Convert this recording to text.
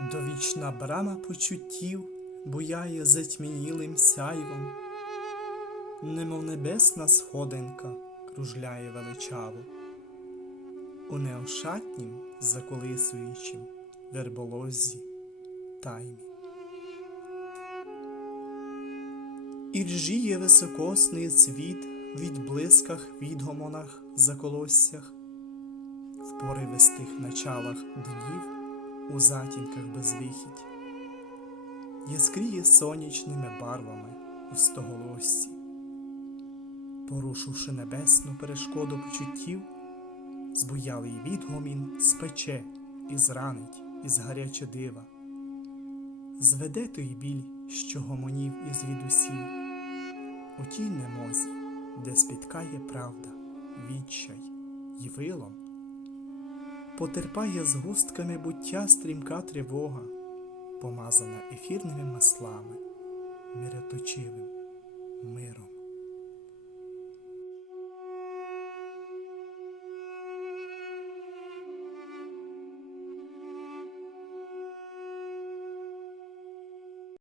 Довічна брама почуттів буяє затьмянілим сяйвом, немов небесна сходинка кружляє величаво, у неошатнім заколисуючим верболозі таймі. І ржіє високосний цвіт в відблисках відгомонах заколоссях, в поривистих началах днів у затінках безвихідь, яскріє сонячними барвами у стоголоссі, порушивши небесну перешкоду почуттів, збуялий відгомін спече і зранить із гаряче дива, зведе той біль, що гомонів із звідусіль, у тій немозі, де спіткає правда, відчай й вилом потерпає з густками буття стрімка тривога, помазана ефірними маслами, мироточивим миром.